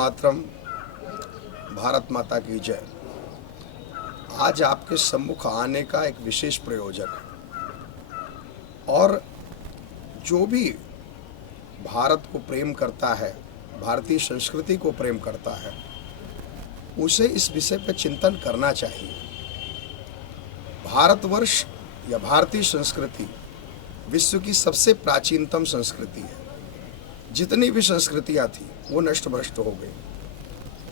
मातरम, भारत माता की जय। आज आपके सम्मुख आने का एक विशेष प्रयोजन है और जो भी भारत को प्रेम करता है, भारतीय संस्कृति को प्रेम करता है, उसे इस विषय पर चिंतन करना चाहिए। भारतवर्ष या भारतीय संस्कृति विश्व की सबसे प्राचीनतम संस्कृति है। जितनी भी संस्कृतियाँ थी वो नष्ट भ्रष्ट हो गई,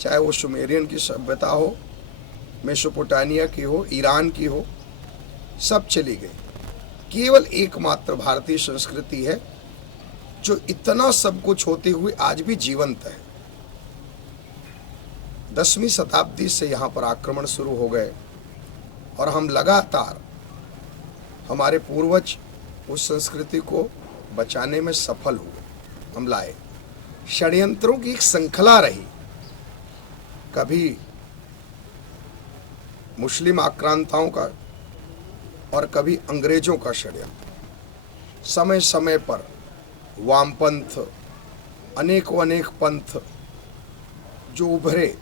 चाहे वो सुमेरियन की सभ्यता हो, मेसोपोटामिया की हो, ईरान की हो, सब चली गई। केवल एकमात्र भारतीय संस्कृति है जो इतना सब कुछ होते हुए आज भी जीवंत है। 10वीं शताब्दी से यहाँ पर आक्रमण शुरू हो गए और हम लगातार, हमारे पूर्वज उस संस्कृति को बचाने में सफल हुए। हम लाए, षड्यंत्रों की एक श्रृंखला रही। कभी मुस्लिम आक्रांताओं का और कभी अंग्रेजों का षड्यंत्र। समय समय पर वामपंथ, अनेक पंथ जो उभरे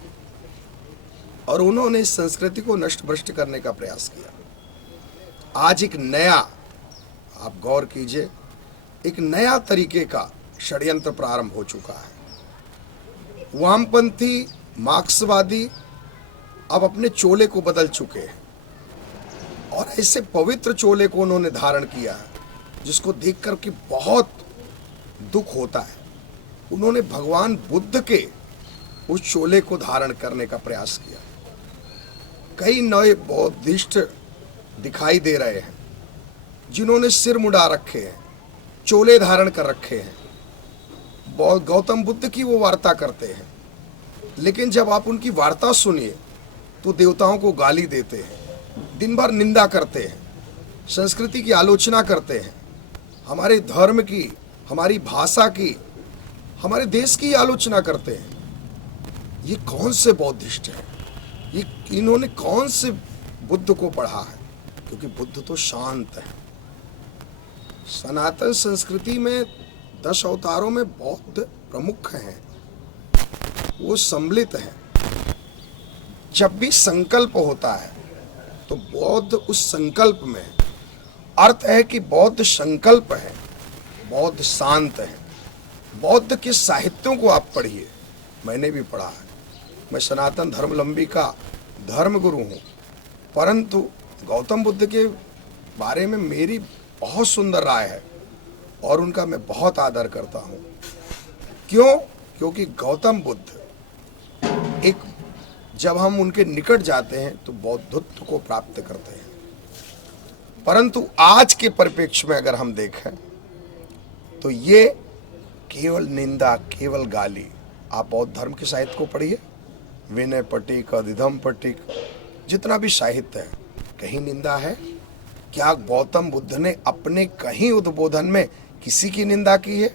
और उन्होंने इस संस्कृति को नष्ट भ्रष्ट करने का प्रयास किया। आज एक नया, आप गौर कीजिए, एक नया तरीके का षड्यंत्र प्रारंभ हो चुका है। वामपंथी मार्क्सवादी अब अपने चोले को बदल चुके हैं और ऐसे पवित्र चोले को उन्होंने धारण किया है जिसको देखकर के बहुत दुख होता है। उन्होंने भगवान बुद्ध के उस चोले को धारण करने का प्रयास किया। कई नए बौद्धिस्ट दिखाई दे रहे हैं जिन्होंने सिर मुड़ा रखे हैं, चोले धारण कर रखे हैं। गौतम बुद्ध की वो वार्ता करते हैं, लेकिन जब आप उनकी वार्ता सुनिए तो देवताओं को गाली देते हैं, दिन भर निंदा करते हैं, संस्कृति की आलोचना करते हैं, हमारे धर्म की, हमारी भाषा की, हमारे देश की आलोचना करते हैं। ये कौन से बौद्धिस्ट हैं? ये इन्होंने कौन से बुद्ध को पढ़ा है? क्योंकि बुद्ध तो शांत है। सनातन संस्कृति में 10 अवतारों में बौद्ध प्रमुख हैं, वो सम्मिलित हैं। जब भी संकल्प होता है तो बौद्ध उस संकल्प में, अर्थ है कि बौद्ध संकल्प है, बौद्ध शांत है। बौद्ध के साहित्यों को आप पढ़िए, मैंने भी पढ़ा है। मैं सनातन धर्मावलंबी का धर्मगुरु हूँ, परंतु गौतम बुद्ध के बारे में मेरी बहुत सुंदर राय है और उनका मैं बहुत आदर करता हूँ। क्यों? क्योंकि गौतम बुद्ध एक, जब हम उनके निकट जाते हैं तो बौद्धत्व को प्राप्त करते हैं। परंतु आज के परिप्रेक्ष्य में अगर हम देखें तो ये केवल निंदा, केवल गाली। आप बौद्ध धर्म के साहित्य को पढ़िए, विनय पट्टिक, अधिधम पट्टिक, जितना भी साहित्य है, कहीं निंदा है? क्या गौतम बुद्ध ने अपने कहीं उद्बोधन में किसी की निंदा की है?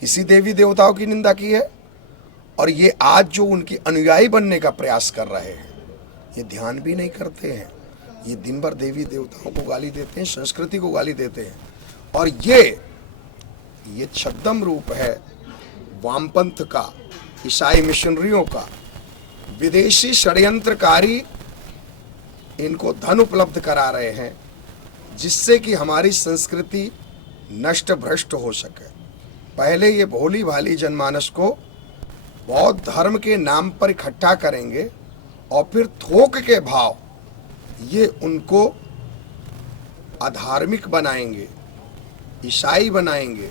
किसी देवी देवताओं की निंदा की है? और ये आज जो उनके अनुयायी बनने का प्रयास कर रहे हैं, ये ध्यान भी नहीं करते हैं। ये दिन भर देवी देवताओं को गाली देते हैं, संस्कृति को गाली देते हैं। और ये छद्म रूप है वामपंथ का, ईसाई मिशनरियों का। विदेशी षड्यंत्रकारी इनको धन उपलब्ध करा रहे हैं जिससे कि हमारी संस्कृति नष्ट भ्रष्ट हो सके। पहले ये भोली भाली जनमानस को बौद्ध धर्म के नाम पर इकट्ठा करेंगे और फिर थोक के भाव ये उनको अधार्मिक बनाएंगे, ईसाई बनाएंगे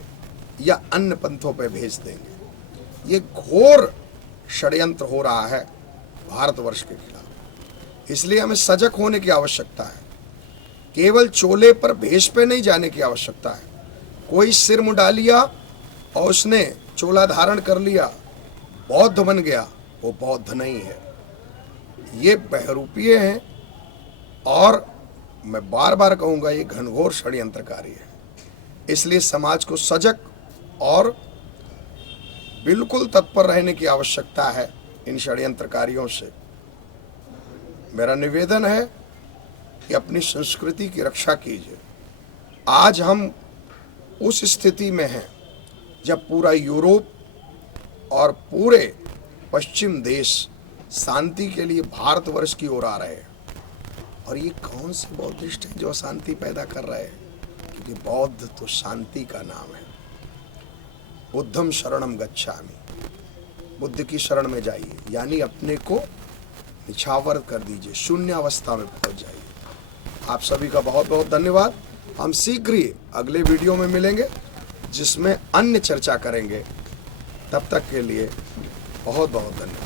या अन्य पंथों पर भेज देंगे। ये घोर षड्यंत्र हो रहा है भारतवर्ष के खिलाफ। इसलिए हमें सजग होने की आवश्यकता है। केवल चोले पर, भेष पे नहीं जाने की आवश्यकता है। कोई सिर मुंडा लिया और उसने चोला धारण कर लिया, बौद्ध बन गया, वो बौद्ध नहीं है। ये बहरूपीय हैं और मैं बार बार कहूँगा ये घनघोर षड्यंत्रकारी है। इसलिए समाज को सजग और बिल्कुल तत्पर रहने की आवश्यकता है इन षड्यंत्रकारियों से। मेरा निवेदन है कि अपनी संस्कृति की रक्षा कीजिए। आज हम उस स्थिति में हैं जब पूरा यूरोप और पूरे पश्चिम देश शांति के लिए भारतवर्ष की ओर आ रहे हैं। और ये कौन से बौद्धिस्ट हैं जो अशांति पैदा कर रहे हैं? क्योंकि बौद्ध तो शांति का नाम है। बुद्धम शरणम गच्छामि, बुद्ध की शरण में जाइए, यानी अपने को निछावर कर दीजिए, शून्य अवस्था में पहुंच जाइए। आप सभी का बहुत बहुत धन्यवाद। हम शीघ्र ही अगले वीडियो में मिलेंगे जिसमें अन्य चर्चा करेंगे। तब तक के लिए बहुत बहुत धन्यवाद।